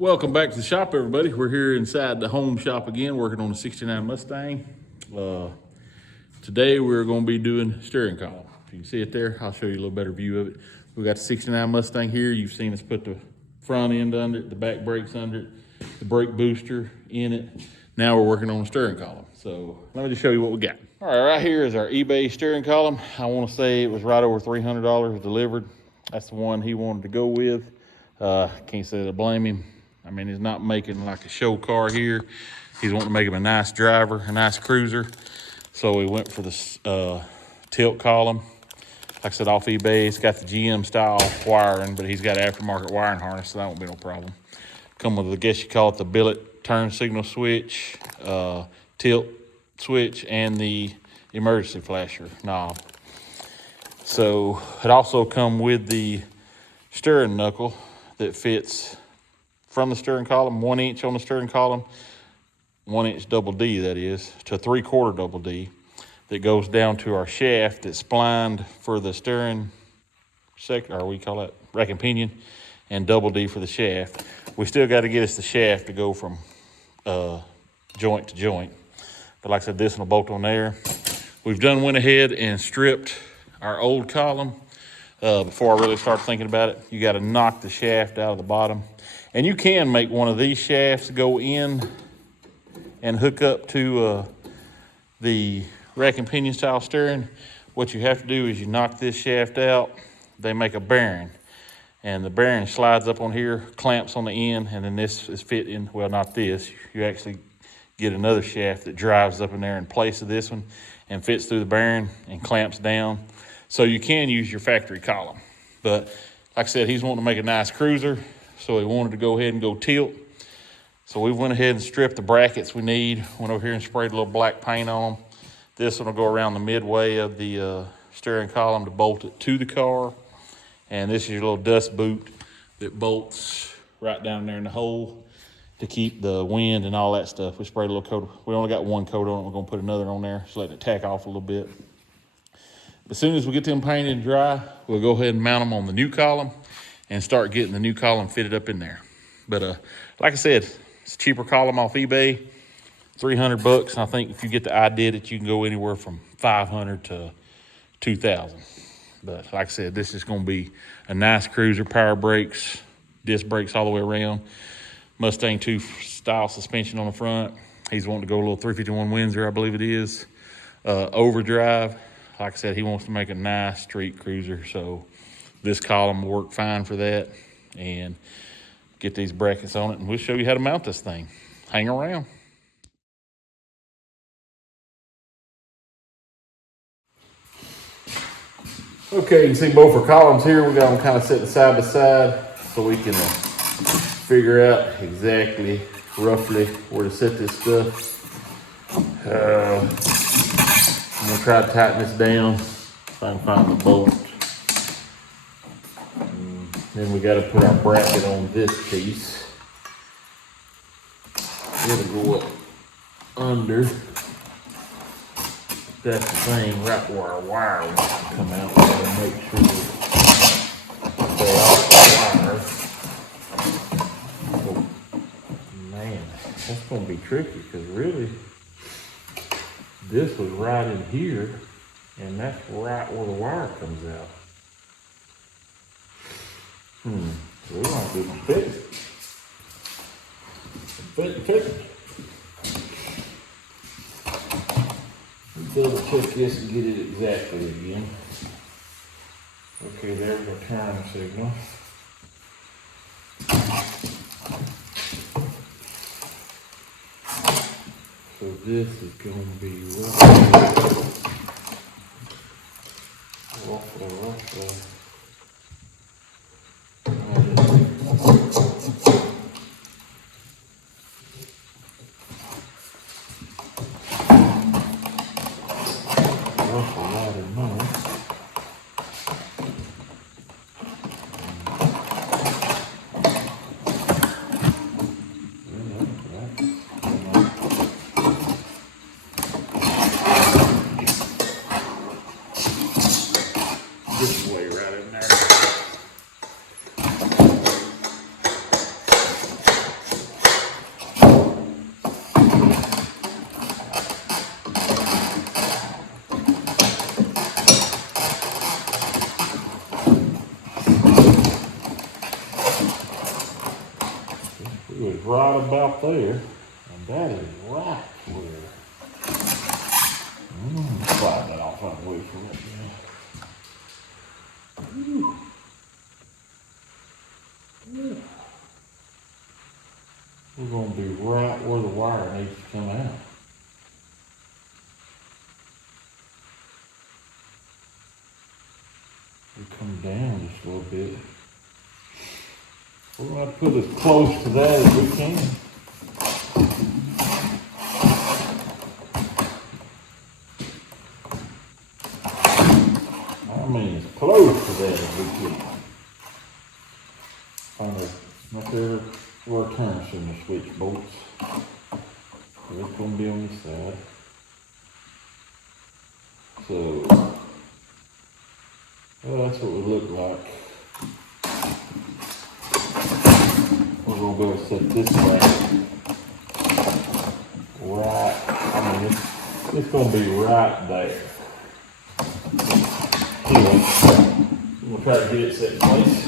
Welcome back to the shop, everybody. We're here inside the home shop again, working on the 69 Mustang. Today we're going to be doing steering column. If you can see it there, I'll show you a little better view of it. We got the 69 Mustang here. You've seen us put the front end under it, the back brakes under it, the brake booster in it. Now we're working on the steering column. So let me just show you what we got. All right, right here is our eBay steering column. I want to say it was right over $300 delivered. That's the one he wanted to go with. Can't say that I blame him. I mean, he's not making like a show car here. He's wanting to make him a nice driver, a nice cruiser. So we went for the tilt column. Like I said, off eBay, it's got the GM style wiring, but he's got aftermarket wiring harness, so that won't be no problem. Come with, I guess you call it the billet turn signal switch, tilt switch, and the emergency flasher knob. So it also come with the steering knuckle that fits from the steering column, 1 inch on the steering column, 1 inch double D, that is, to 3/4 double D, that goes down to our shaft that's splined for the steering sector, or we call that rack and pinion, and double D for the shaft. We still got to get us the shaft to go from joint to joint. But like I said, this one will bolt on there. We've went ahead and stripped our old column. Before I really start thinking about it, you got to knock the shaft out of the bottom. And you can make one of these shafts go in and hook up to the rack and pinion style steering. What you have to do is you knock this shaft out. They make a bearing, and the bearing slides up on here, clamps on the end, and then this is fit in. Well, not this. You actually get another shaft that drives up in there in place of this one and fits through the bearing and clamps down. So you can use your factory column. But like I said, he's wanting to make a nice cruiser, so he wanted to go ahead and go tilt. So we went ahead and stripped the brackets we need. Went over here and sprayed a little black paint on them. This one will go around the midway of the steering column to bolt it to the car. And this is your little dust boot that bolts right down there in the hole to keep the wind and all that stuff. We sprayed a little coat. We only got one coat on it. We're gonna put another on there, just letting it tack off a little bit. As soon as we get them painted and dry, we'll go ahead and mount them on the new column and start getting the new column fitted up in there. But like I said, it's a cheaper column off eBay, 300 bucks. I think if you get the idea that you can go anywhere from 500 to 2,000. But like I said, this is gonna be a nice cruiser, power brakes, disc brakes all the way around. Mustang 2 style suspension on the front. He's wanting to go a little 351 Windsor, I believe it is. Overdrive. Like I said, he wants to make a nice street cruiser, so this column will work fine for that. And get these brackets on it, and we'll show you how to mount this thing. Hang around. Okay, you can see both our columns here. We got them kind of set side by side so we can figure out exactly, roughly, where to set this stuff. I'm gonna try to tighten this down if I can find the bolt. Then we gotta put our bracket on this piece. It'll go up under. That's the thing, right where our wire wants to come out. We gotta make sure we stay off the wire. Oh, man, that's gonna be tricky, because really, this was right in here, and that's right where the wire comes out. So we might do some fixing. Double check this and get it exactly again. Okay, there's our turn signal. So this is going to be roughly. This way, right was right about there, and that is right where. Slide that off out of the way for right now. We're going to be right where the wire needs to come out. We come down just a little bit. We're going to put as close to that as we can. I mean, as close to that as we can. Find not there where it turns in the switch bolts. So it's going to be on this side. So, well, that's what we look like. We're going to go and set this right, I mean, it's going to be right there. Anyway, we'll try to get it set in place.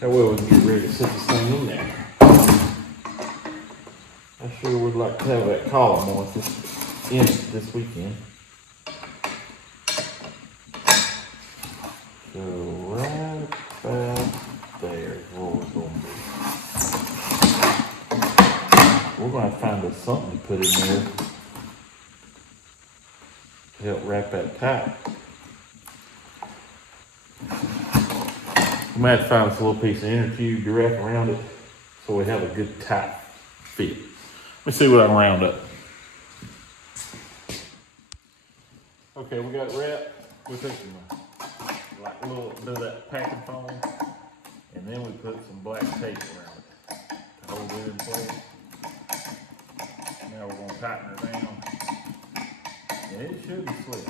That way we can get ready to set this thing in there. I sure would like to have that column on this weekend. So right about there is where we're going to be. We're going to find us something to put in there to help wrap that tight. We might have to find us a little piece of inner tube to wrap around it so we have a good tight fit. Let me see what I can round up. Okay, we got it wrapped. We took some like a little bit of that packing foam, and then we put some black tape around it to hold it in place. Now we're going to tighten it down, and it should be slick.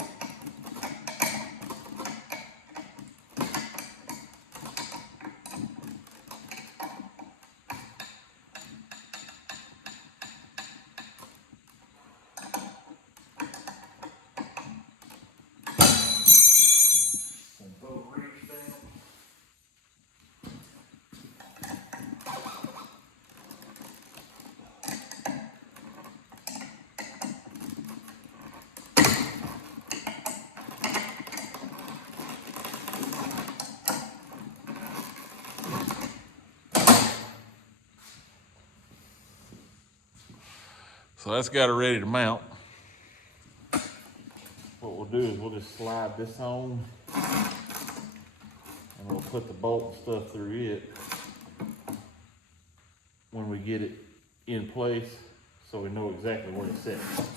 So that's got it ready to mount. What we'll do is we'll just slide this on, and we'll put the bolt and stuff through it when we get it in place, so we know exactly where to set it. Let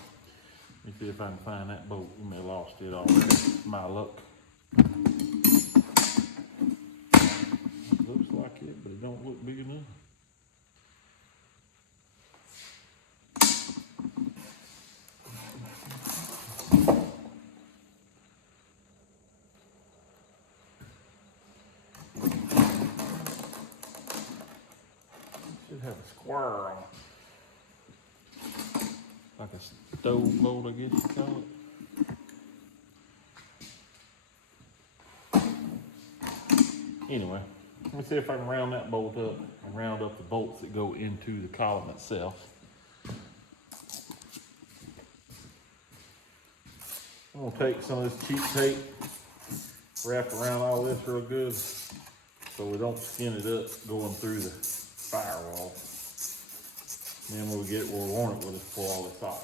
me see if I can find that bolt. We may have lost it already. My luck. It looks like it, but it don't look big enough. Should have a square on it. Like a stove bolt, I guess you call it. Anyway, let me see if I can round that bolt up and round up the bolts that go into the column itself. I'm gonna take some of this cheap tape, wrap around all this real good so we don't skin it up going through the firewall. And then when we get it where we want it, we'll just pull all this off.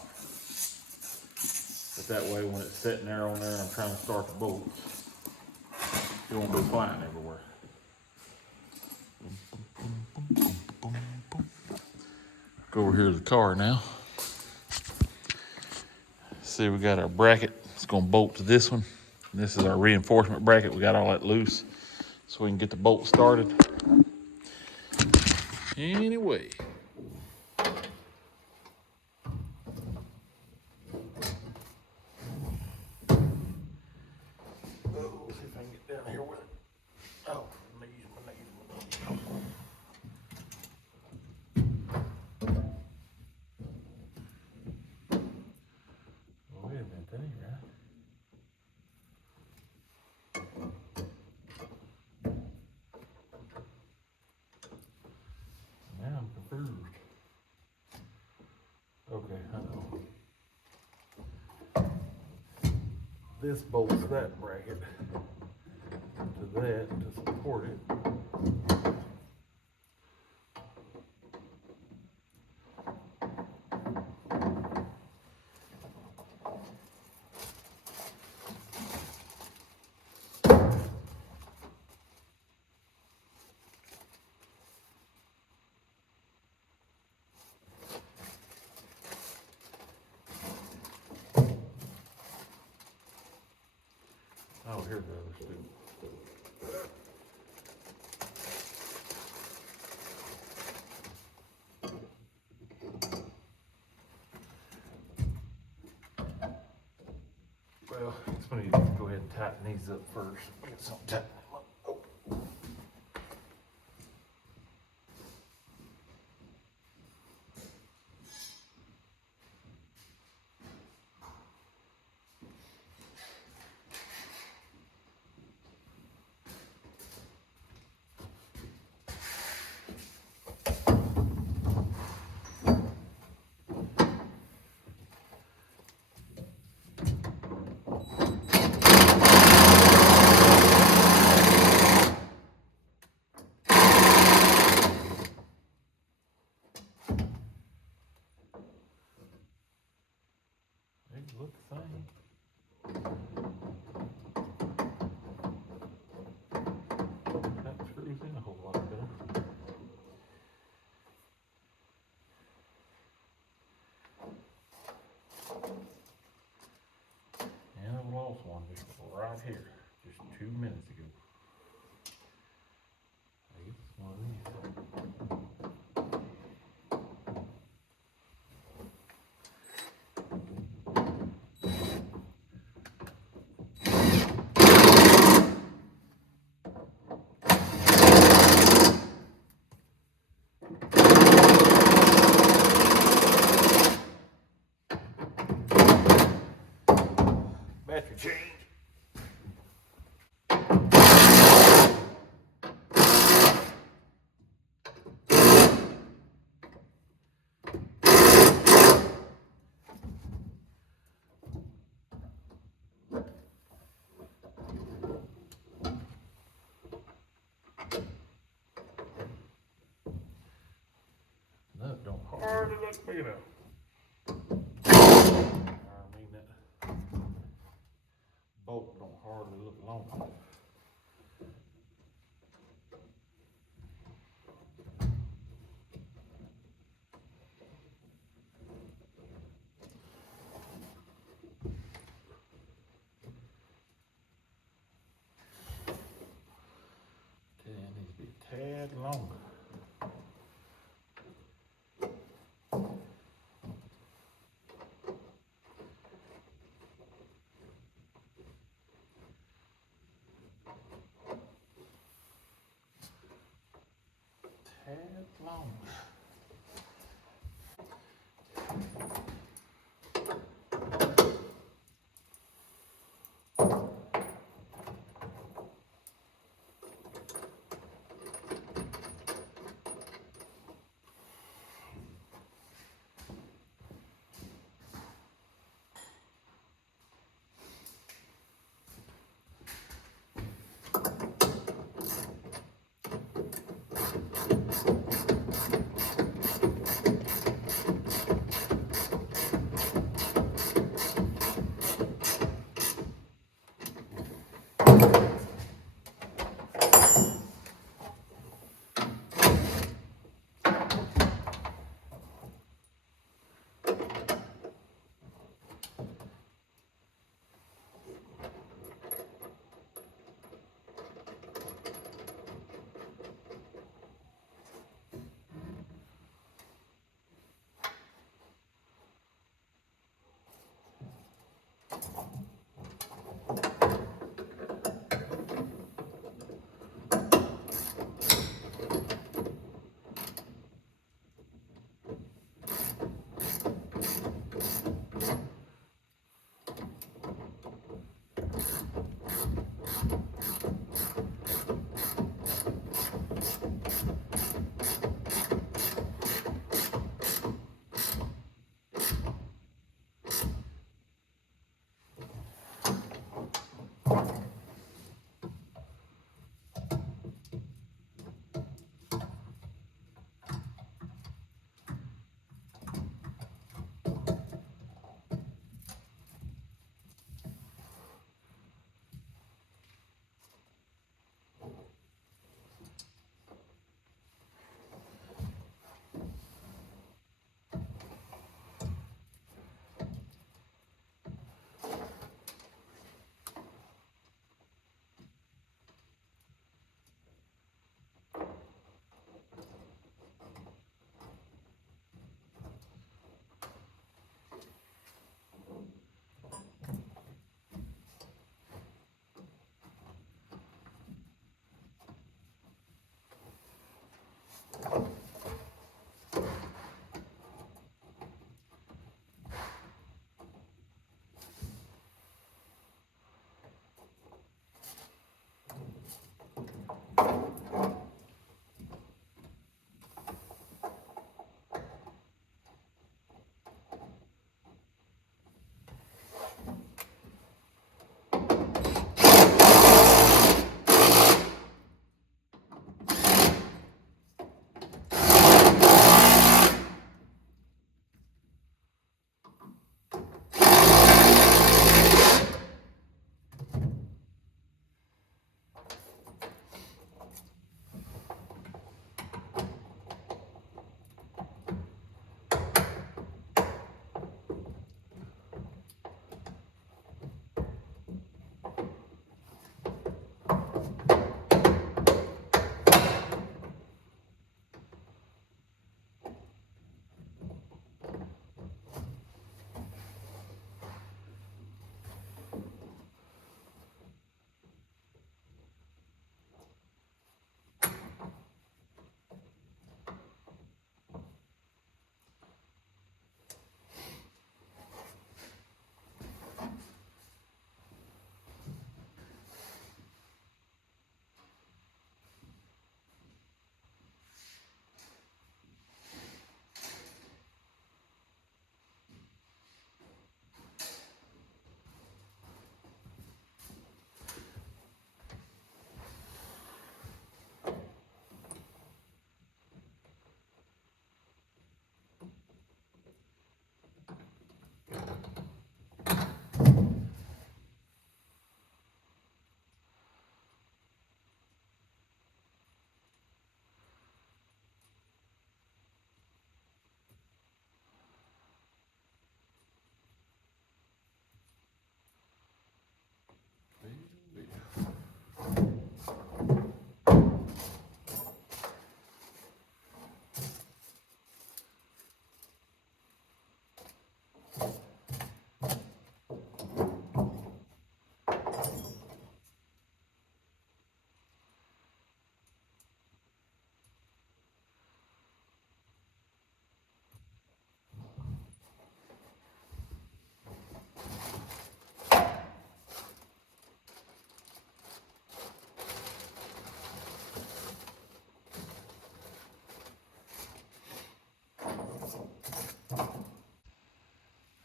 But that way, when it's sitting there on there, I'm trying to start the bolts, it won't go flying everywhere. Go over here to the car now. See, we got our bracket. It's gonna bolt to this one. And this is our reinforcement bracket. We got all that loose so we can get the bolt started. Anyway. Oh, see if I can get down here with it. Oh, my knees. Oh, wait a minute, that ain't right. this bolts that bracket to that to support it. Oh, here's the other stool. Well, it's going to go ahead and tighten these up first. Get something tighten them up. Oh. They look the same. That screws in a whole lot better. And I lost one just right here, just 2 minutes ago. I guess it's one of these. Battery change. Nut don't hardly look big enough. I mean that bolt don't hardly look long enough. It needs to be a tad longer. Tad longer.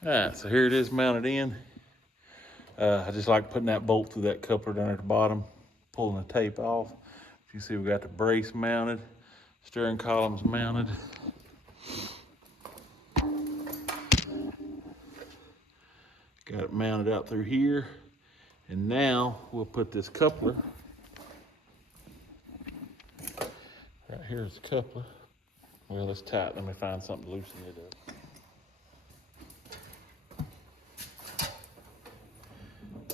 All right, so here it is mounted in. I just like putting that bolt through that coupler down at the bottom, pulling the tape off. You see we got the brace mounted, steering columns mounted. Got it mounted out through here. And now we'll put this coupler, right here's the coupler. Well, it's tight, let me find something to loosen it up.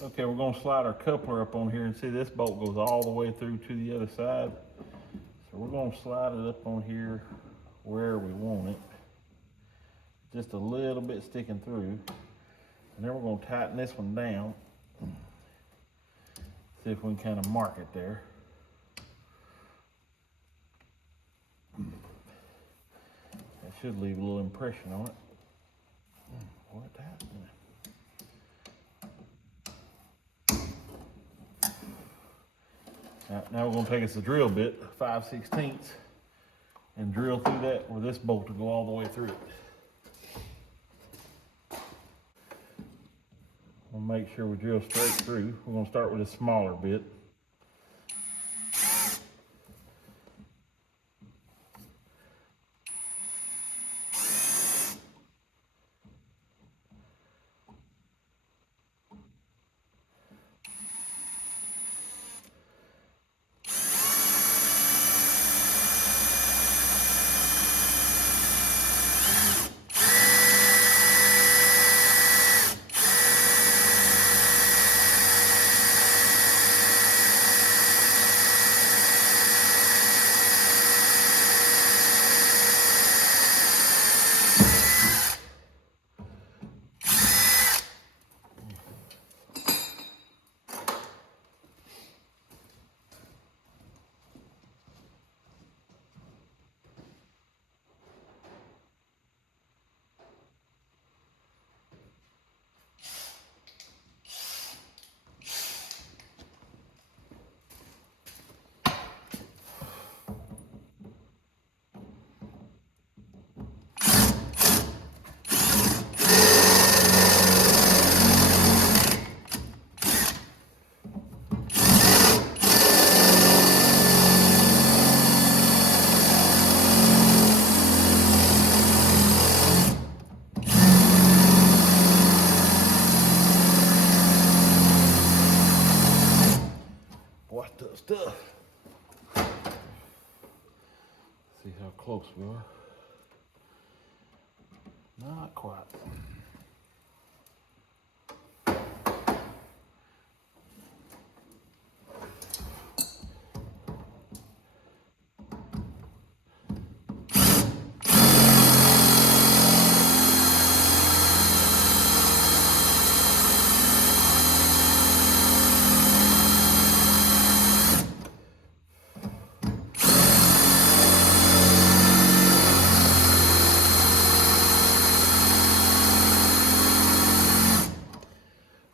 Okay, we're gonna slide our coupler up on here and see this bolt goes all the way through to the other side. So we're gonna slide it up on here where we want it. Just a little bit sticking through. And then we're gonna tighten this one down. See if we can kind of mark it there. That should leave a little impression on it. Boy, it tight. Now we're gonna take us a drill bit, 5/16, and drill through that where this bolt will go all the way through it. We'll make sure we drill straight through. We're gonna start with a smaller bit. What the stuff? See how close we are. Not quite.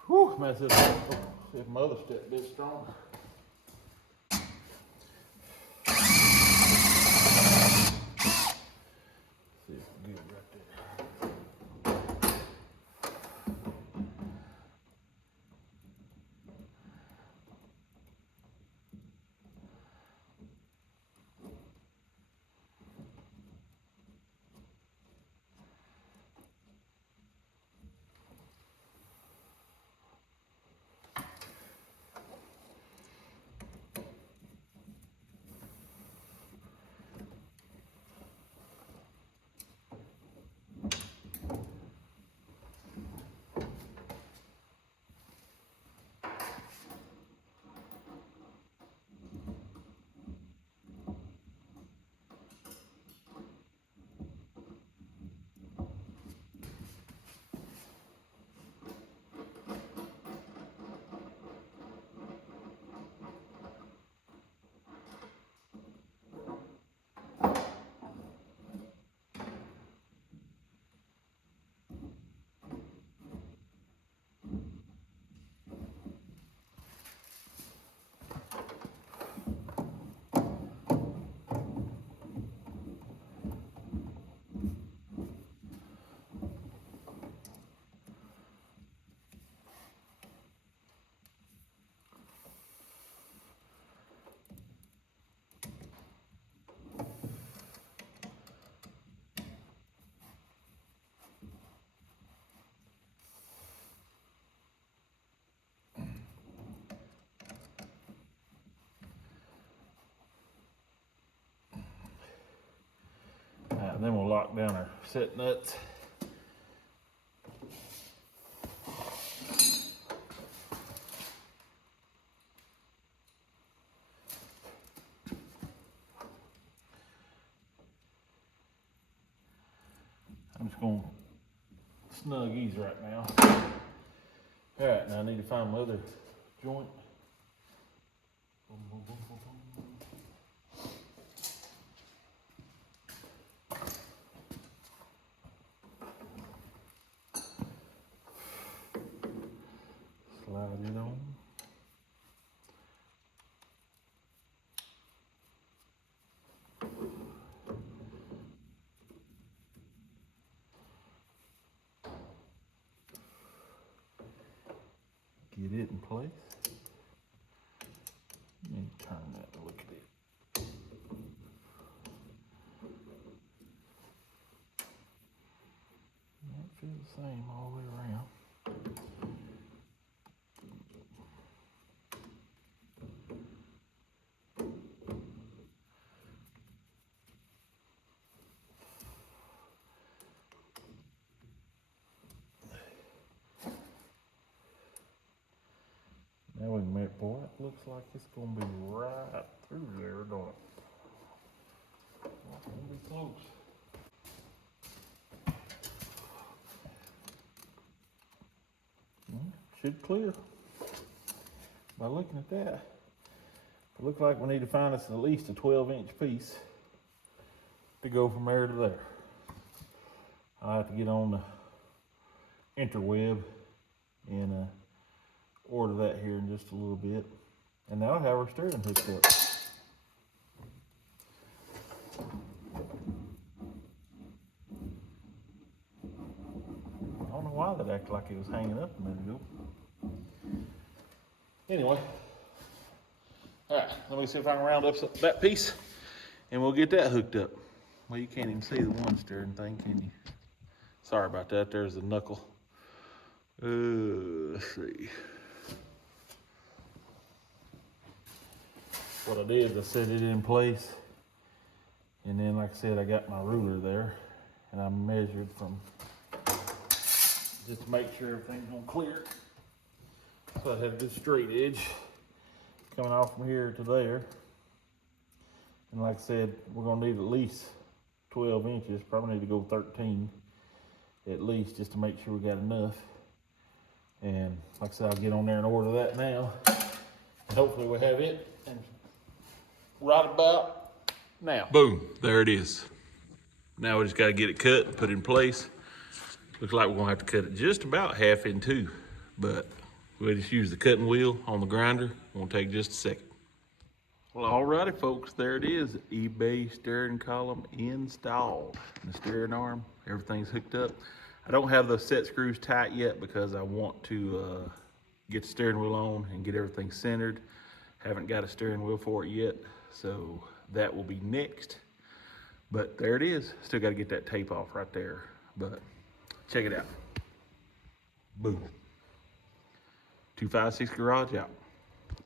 Whew, mess this up. See if my other step a bit stronger. See if we get it right there. And then we'll lock down our set nuts. I'm just gonna snug these right now. All right, now I need to find my other joint. Boom, boom, boom, boom, boom. Slide it on. Get it in place. Let me turn that to look at it. That feels the same all the way around. Now we can make, boy, it looks like it's gonna be right through there, don't it? It's gonna be close. Should clear by looking at that. It looks like we need to find us at least a 12-inch piece to go from there to there. I'll have to get on the interweb and order that here in just a little bit. And now I have our steering hooked up. I don't know why that acted like it was hanging up a minute ago. Anyway, all right, let me see if I can round up that piece and we'll get that hooked up. Well, you can't even see the one steering thing, can you? Sorry about that, there's the knuckle. Let's see. What I did is I set it in place, and then like I said, I got my ruler there, and I measured from, just to make sure everything's gonna clear. So I have this straight edge coming off from here to there. And like I said, we're gonna need at least 12 inches, probably need to go 13 at least, just to make sure we got enough. And like I said, I'll get on there and order that now. And hopefully we'll have it and right about now. Boom, there it is. Now we just gotta get it cut and put in place. Looks like we're gonna have to cut it just about half in two, but we'll just use the cutting wheel on the grinder. Won't take just a second. Well, alrighty folks, there it is. eBay steering column installed. The steering arm, everything's hooked up. I don't have the set screws tight yet because I want to get the steering wheel on and get everything centered. Haven't got a steering wheel for it yet, so that will be next. But there it is. Still got to get that tape off right there, but check it out. Boom. 256 Garage out.